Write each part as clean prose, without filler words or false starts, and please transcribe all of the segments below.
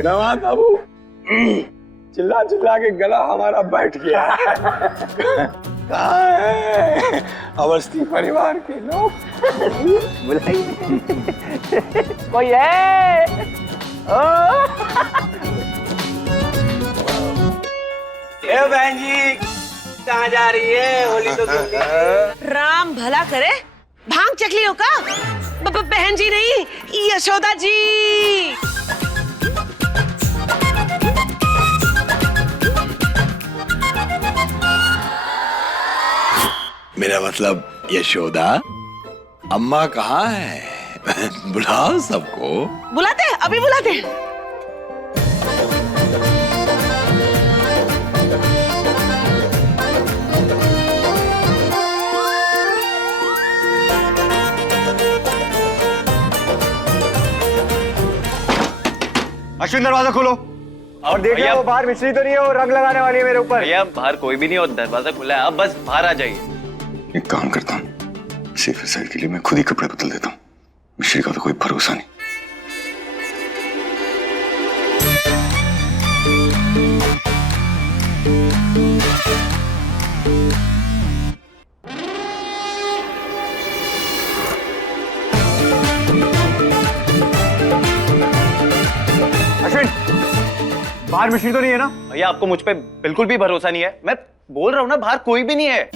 नवाज बाबू, चिल्ला चिल्ला के गला हमारा बैठ गया। कहाँ है अवस्थी परिवार के लोग? बुलाइए। कोई है? ए बहन जी, कहाँ जा रही है? होली तो राम भला करे, भांग चकली हो का? बहन जी नहीं, यशोदा जी। मेरा मतलब यशोदा, अम्मा कहाँ है? बुलाओ सबको। बुलाते, अभी बुलाते। अश्विन, दरवाजा खोलो और देखिए वो बाहर मिश्री तो नहीं है, वो रंग लगाने वाली है मेरे ऊपर। भैया बाहर कोई भी नहीं हो, दरवाजा खुला है, अब बस बाहर आ जाइए। एक काम करता हूँ, सेफ साइड के लिए मैं खुद ही कपड़े बदल देता हूँ। मिश्री का तो कोई भरोसा नहीं। अश्विन, बाहर मिश्री तो नहीं है ना? भैया आपको मुझ पे बिल्कुल भी भरोसा नहीं है, मैं बोल रहा हूँ ना बाहर कोई भी नहीं है।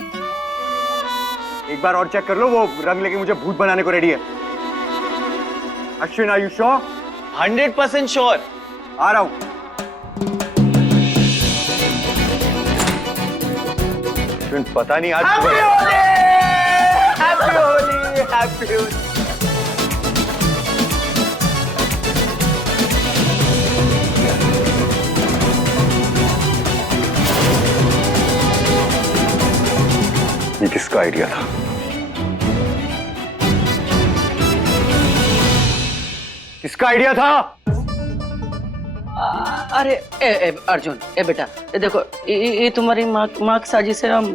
एक बार और चेक कर लो, वो रंग लेके मुझे भूत बनाने को रेडी है। Ashwin, are you sure? 100% sure. आ रहा हूं। अश्विन, पता नहीं आज happy Holi, happy Holi, happy Holi. ये किसका आइडिया था? किसका आइडिया था? अरे अर्जुन, बेटा देखो, ये तुम्हारी माँ की साजिश है। हम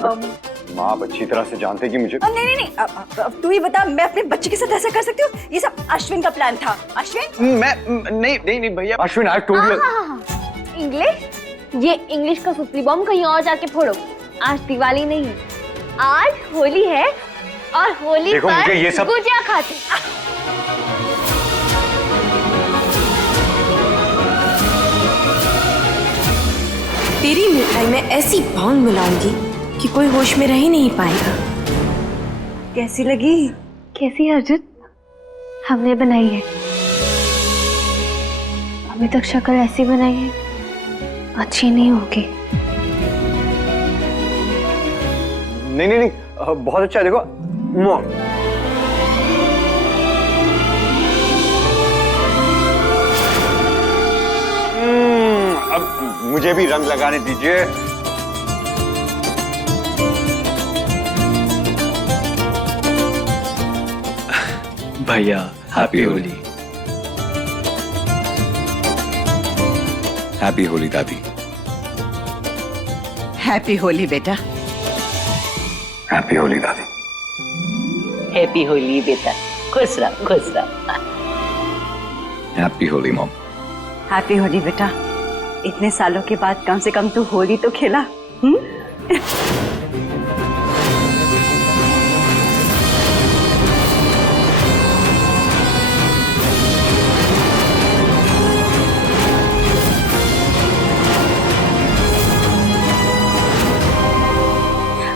माँ अच्छी तरह से जानते कि मुझे। नहीं नहीं नहीं, अब तू ही बता, मैं अपने बच्चे के साथ ऐसा कर सकती हूँ? ये सब अश्विन का प्लान था। अश्विन, मैं नहीं भैया। Ashwin, I told you. English, ये इंग्लिश का सुतली बम कहीं और जाके फोड़ो। आज दिवाली नहीं, आज होली है और होली देखो, पर मुझे ये सब गुजिया खाते। तेरी मिठाई में ऐसी भांग मिलाऊंगी कि कोई होश में रह ही नहीं पाएगा। कैसी लगी? कैसी है अर्जुन? हमने बनाई है, अभी तक शक्ल ऐसी बनाई है, अच्छी नहीं होगी। नहीं, बहुत अच्छा है। देखो, अब मुझे भी रंग लगाने दीजिए। भैया हैप्पी होली। हैप्पी होली दादी। हैप्पी होली बेटा। हैप्पी होली दादी। हैप्पी होली बेटा, खुश रहो, खुश रहो। Happy Holi mom. Happy Holi बेटा। इतने सालों के बाद कम से कम तू होली तो खेला।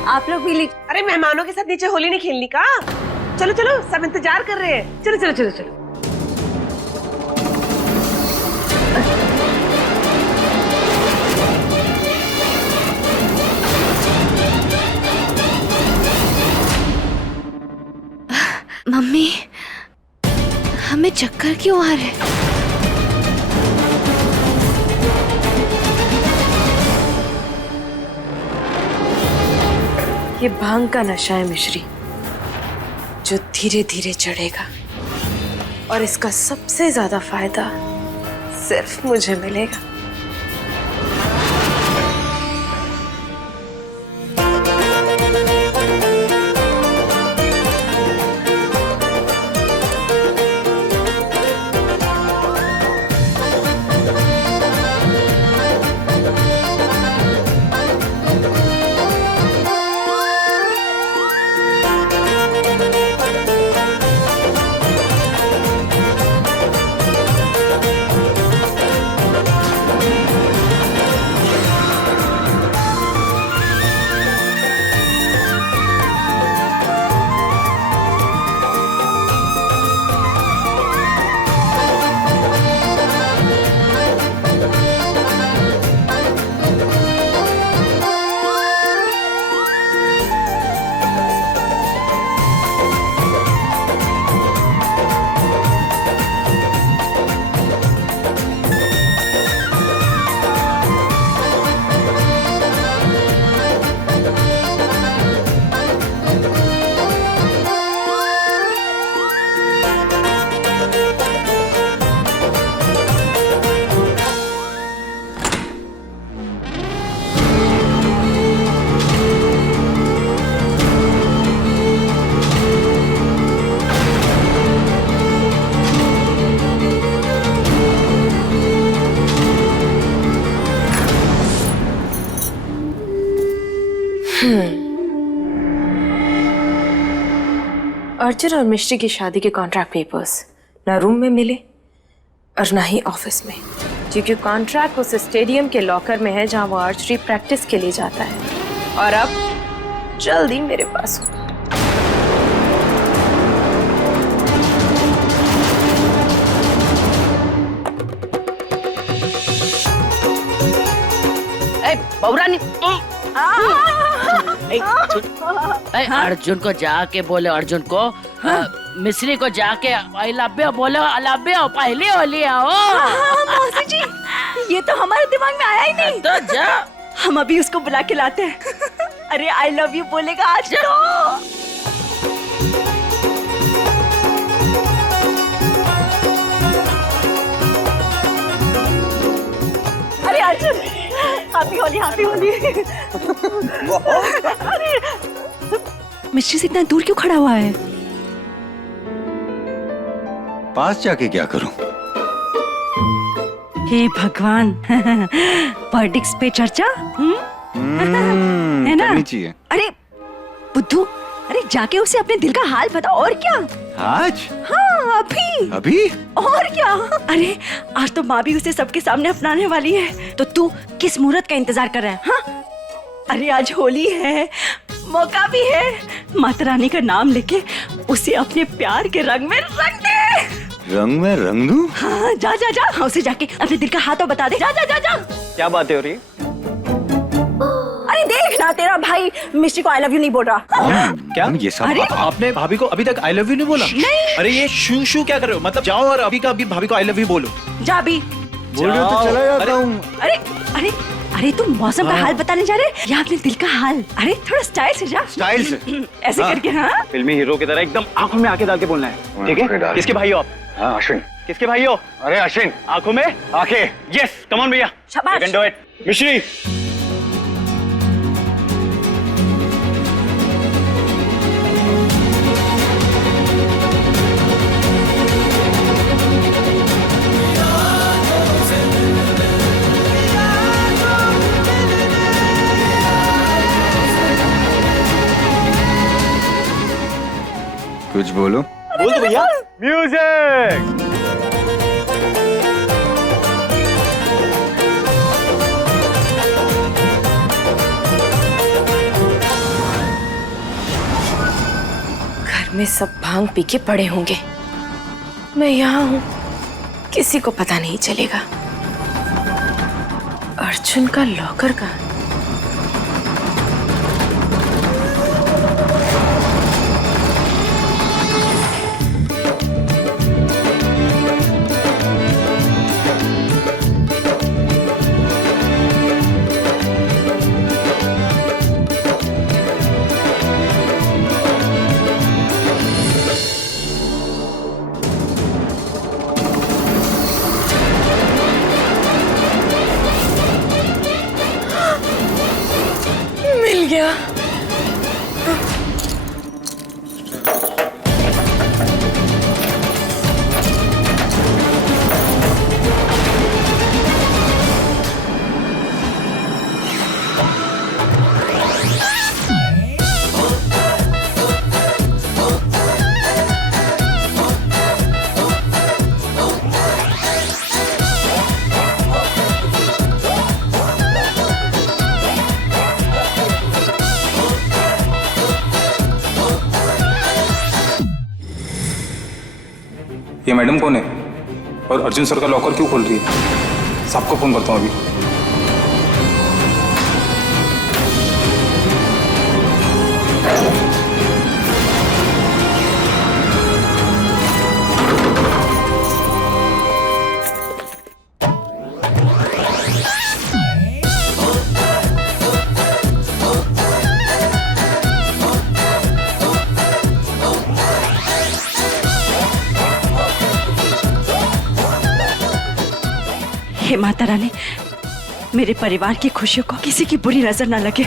आप लोग भी अरे मेहमानों के साथ नीचे होली नहीं खेलनी का? चलो चलो, सब इंतजार कर रहे हैं। चलो चलो चलो चलो। मम्मी, हमें चक्कर क्यों आ रहे हैं? ये भांग का नशा है मिश्री, जो धीरे धीरे चढ़ेगा, और इसका सबसे ज्यादा फायदा सिर्फ मुझे मिलेगा। अर्जुन और मिश्री की शादी के कॉन्ट्रैक्ट पेपर्स ना रूम में मिले और ना ही ऑफिस में, क्योंकि कॉन्ट्रैक्ट उस स्टेडियम के लॉकर में है जहां वो आर्चरी प्रैक्टिस के लिए जाता है और अब जल्दी मेरे पास होगा। बौरानी अर्जुन को जाके बोले, अर्जुन को मिश्री को जाके आई लव यू बोले, लव यू पहली होली आओ। मौसी जी, ये तो हमारे दिमाग में आया ही नहीं। तो जा, हम अभी उसको बुला के लाते हैं। अरे आई लव यू बोलेगा आज तो। अरे अर्जुन, हैप्पी होली, हैप्पी होली। अरे मिश्री से इतना दूर क्यों खड़ा हुआ है? पास जाके क्या करूं? हे भगवान, पॉलिटिक्स पे चर्चा है ना? करनी चाहिए। अरे बुद्धू, अरे जाके उसे अपने दिल का हाल बताओ। और क्या? आज? हाँ अभी। अभी? और क्या? अरे आज तो माँ भी उसे सबके सामने अपनाने वाली है, तो तू किस मुहूर्त का इंतजार कर रहा है? हाँ? अरे आज होली है, मौका भी है, माता रानी का नाम लेके उसे अपने प्यार के रंग में रंग दे। रंग में रंग दूं? हाँ जा जा जा, हाँ, उसे जाके अपने दिल का हाथ तो बता दे। जा जा जा जा। क्या बातें हो रही है? अरे देख ना, तेरा भाई मिश्री को आई लव यू नहीं बोल रहा। क्या ये सब? अरे आपने भाभी को अभी तक आई लव यू नहीं बोला? नहीं। अरे ये शू शू क्या कर रहे हो? मतलब जाओ और अभी का अभी भाभी को आई लव यू बोलो। जा भी। बोल रहे हो तो चला जाता हूँ। अरे अरे अरे तुम मौसम का हाल बताने जा रहे या अपने दिल का हाल? अरे थोड़ा स्टाइल से जा। स्टाइल से? ऐसे करके। हाँ फिल्मी हीरो की तरह एकदम आंखों में आके डाल के बोलना है, ठीक है? किसके भाई हो आप? हाँ अश्विन। किसके भाई हो? अरे अश्विन, आंखों में आंखें। यस, कम ऑन भैया, शाबाश। you can do it. मिश्री, कुछ बोलो। बोल दो भैया। म्यूजिक। घर में सब भांग पी के पड़े होंगे, मैं यहाँ हूँ, किसी को पता नहीं चलेगा। अर्जुन का लॉकर कहाँ? मिल गया। ये मैडम कौन है और अर्जुन सर का लॉकर क्यों खोल रही है? सबको फोन करता हूँ अभी। हे माता रानी, मेरे परिवार की खुशियों को किसी की बुरी नजर न लगे।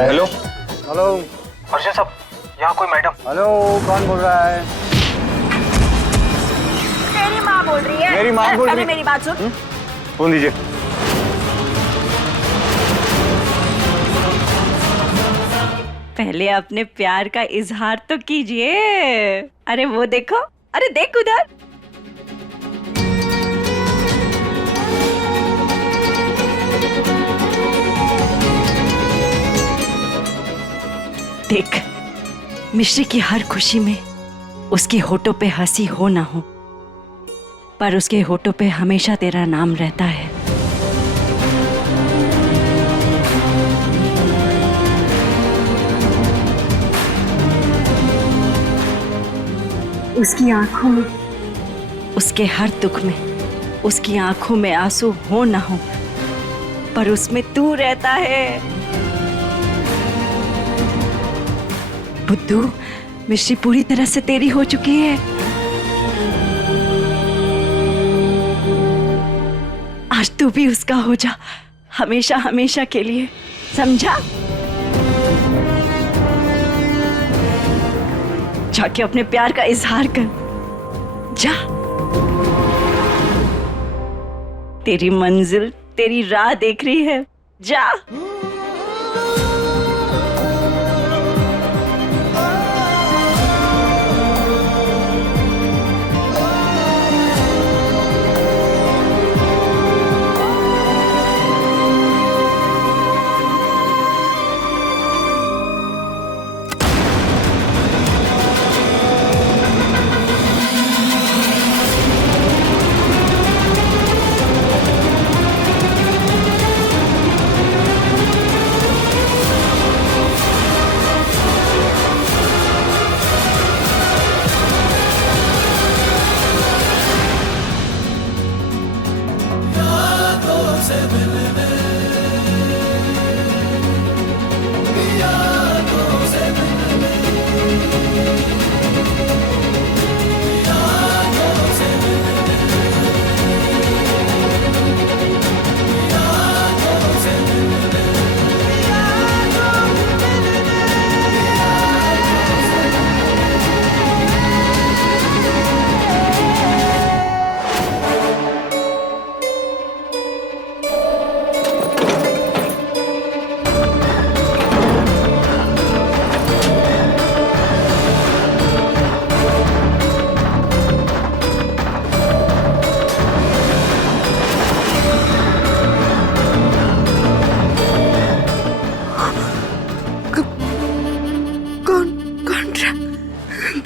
हेलो। हेलो अर्जुन साहब, यहाँ कोई मैडम। हेलो, कौन बोल रहा है? तेरी माँ बोल रही है। मेरी माँ बोल रही अरे है? मेरी बात सुन। फोन दीजिए। पहले अपने प्यार का इजहार तो कीजिए। अरे वो देखो, अरे देख उधर। देख, मिश्री की हर खुशी में उसके होठों पे हंसी हो ना हो, पर उसके होठों पे हमेशा तेरा नाम रहता है। उसकी आंखों में, उसके हर दुख में, उसकी आंखों में आंसू हो ना हो, पर उसमें तू रहता है। बुद्धू, मिश्री पूरी तरह से तेरी हो चुकी है। आज तू भी उसका हो जा, हमेशा हमेशा के लिए, समझा? जाके अपने प्यार का इजहार कर, जा। तेरी मंजिल तेरी राह देख रही है, जा।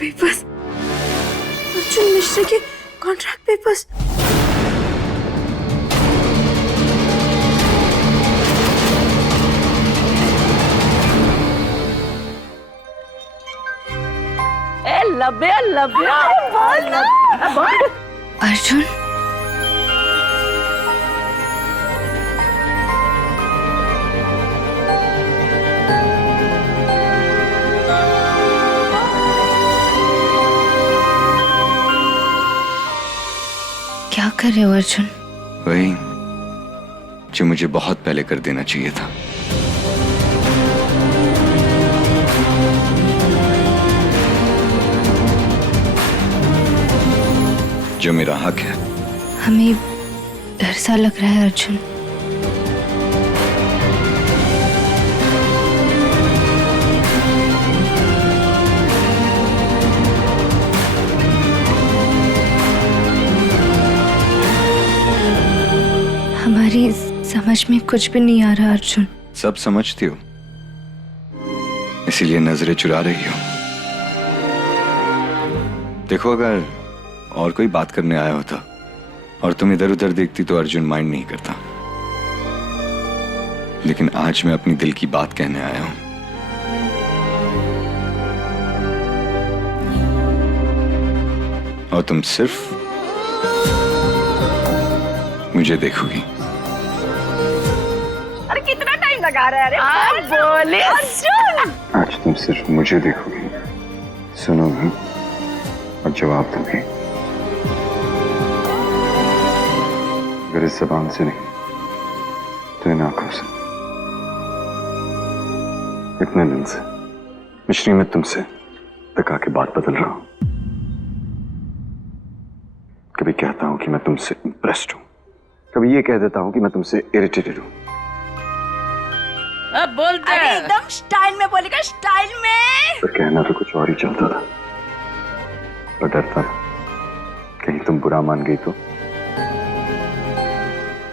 पेपर्स, अर्जुन मिश्रा के कॉन्ट्रैक्ट पेपर्स। लब्या लब्या अर्जुन, क्या कर रहे हो अर्जुन? वही जो मुझे बहुत पहले कर देना चाहिए था। जो मेरा हक है। हमें डर सा लग रहा है अर्जुन। हमारी समझ में कुछ भी नहीं आ रहा अर्जुन। सब समझती हो, इसीलिए नजरें चुरा रही हो। देखो, अगर और कोई बात करने आया होता और तुम इधर उधर देखती तो अर्जुन माइंड नहीं करता, लेकिन आज मैं अपनी दिल की बात कहने आया हूं। और तुम सिर्फ मुझे देखोगी। अरे कितना टाइम लगा रहा है? अरे बोले अर्जुन। आज तुम सिर्फ मुझे देखोगी, सुनोगी और जवाब दोगी। अगर इस जबान से नहीं तो इन आंखों से। इतने दिन से मिश्री में तुमसे तक आके बात बदल रहा हूं। कभी कहता हूं कि मैं तुमसे इम्प्रेस्ड हूं, कभी ये कह देता हूं कि मैं तुमसे इरिटेटेड हूं। अब बोलते अरे एकदम स्टाइल में बोलेगा, स्टाइल में। पर कहना तो कुछ और ही चाहता था, पर डरता था कहीं तुम बुरा मान गई तो।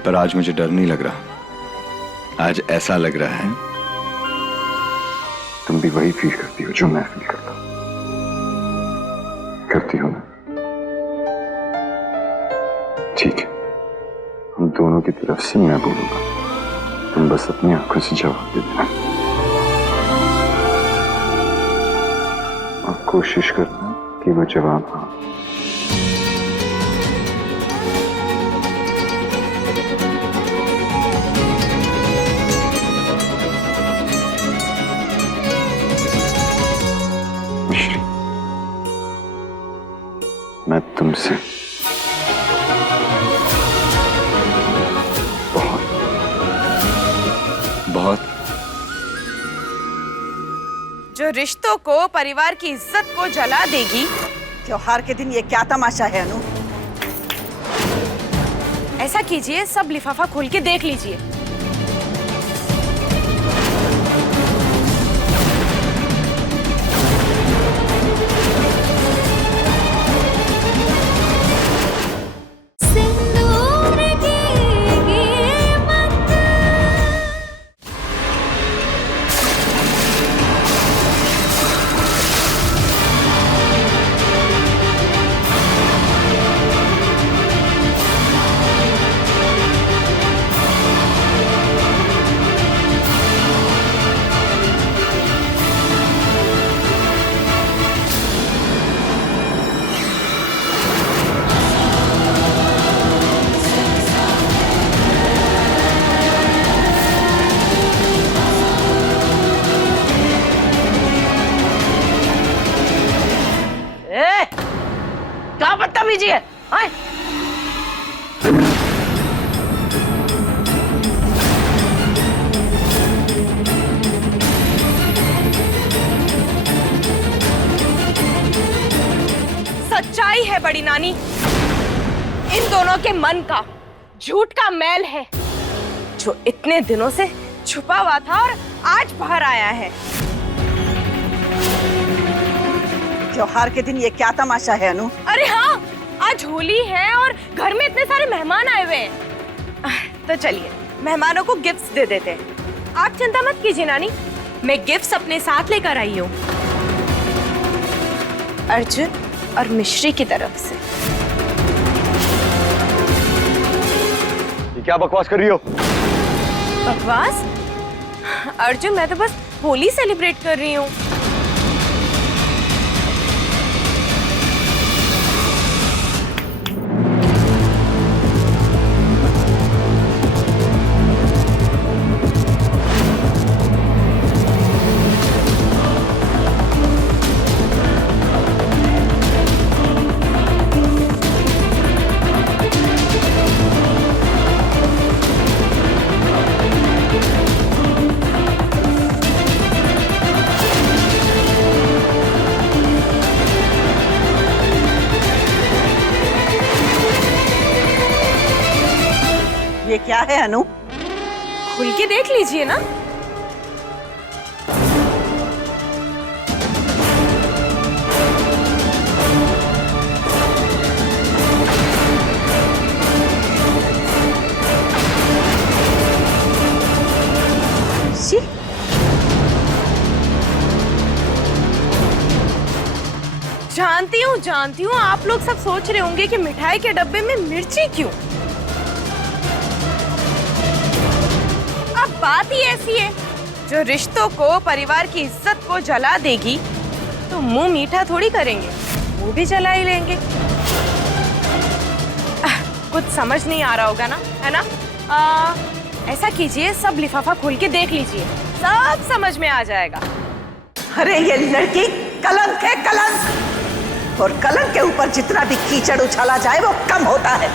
पर आज मुझे डर नहीं लग रहा। आज ऐसा लग रहा है तुम भी वही फील करती हो जो मैं फील करता हूं। करती हो ना? ठीक है, हम दोनों की तरफ से मैं बोलूंगा, तुम बस अपनी आंखों से जवाब दे देना और कोशिश करना कि वो जवाब हाँ। मिश्री, मैं तुमसे बहुत जो रिश्तों को, परिवार की इज्जत को जला देगी। त्योहार के दिन ये क्या तमाशा है अनु? ऐसा कीजिए, सब लिफाफा खोल के देख लीजिए। क्या बदतमीजी है? सच्चाई है बड़ी नानी, इन दोनों के मन का झूठ का मैल है जो इतने दिनों से छुपा हुआ था और आज बाहर आया है। त्योहार के दिन ये क्या तमाशा है अनु? अरे हाँ, आज होली है और घर में इतने सारे मेहमान आए हुए हैं। तो चलिए मेहमानों को गिफ्ट्स दे देते हैं। आप चिंता मत कीजिए नानी, मैं गिफ्ट्स अपने साथ लेकर आई हूँ, अर्जुन और मिश्री की तरफ से। ये क्या बकवास कर रही हो? बकवास? अर्जुन, मैं तो बस होली सेलिब्रेट कर रही हूँ। ये क्या है अनु? खुल के देख लीजिए ना। जानती हूँ आप लोग सब सोच रहे होंगे कि मिठाई के डब्बे में मिर्ची क्यों। अब बात ही ऐसी है, जो रिश्तों को, परिवार की इज्जत को जला देगी तो मुंह मीठा थोड़ी करेंगे, वो भी जला ही लेंगे। कुछ समझ नहीं आ रहा होगा ना, है ना? ऐसा कीजिए, सब लिफाफा खोल के देख लीजिए, सब समझ में आ जाएगा। अरे ये लड़की कलंक है, कलंक। और कलंक के ऊपर जितना भी कीचड़ उछाला जाए वो कम होता है।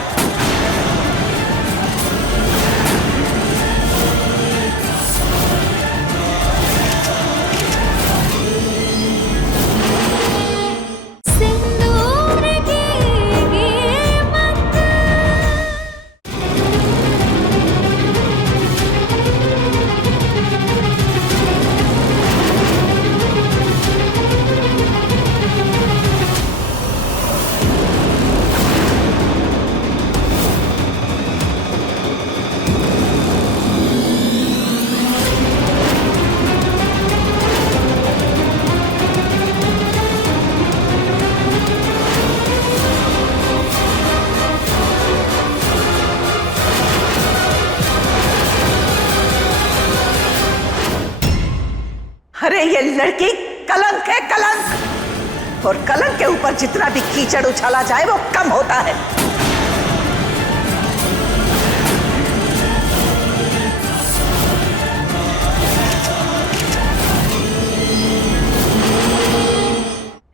अरे ये लड़की कलंक है, कलंक। और कलंक के ऊपर जितना भी कीचड़ उछाला जाए वो कम होता है।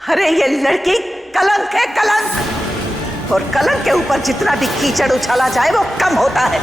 अरे ये लड़की कलंक है, कलंक। और कलंक के ऊपर जितना भी कीचड़ उछाला जाए वो कम होता है।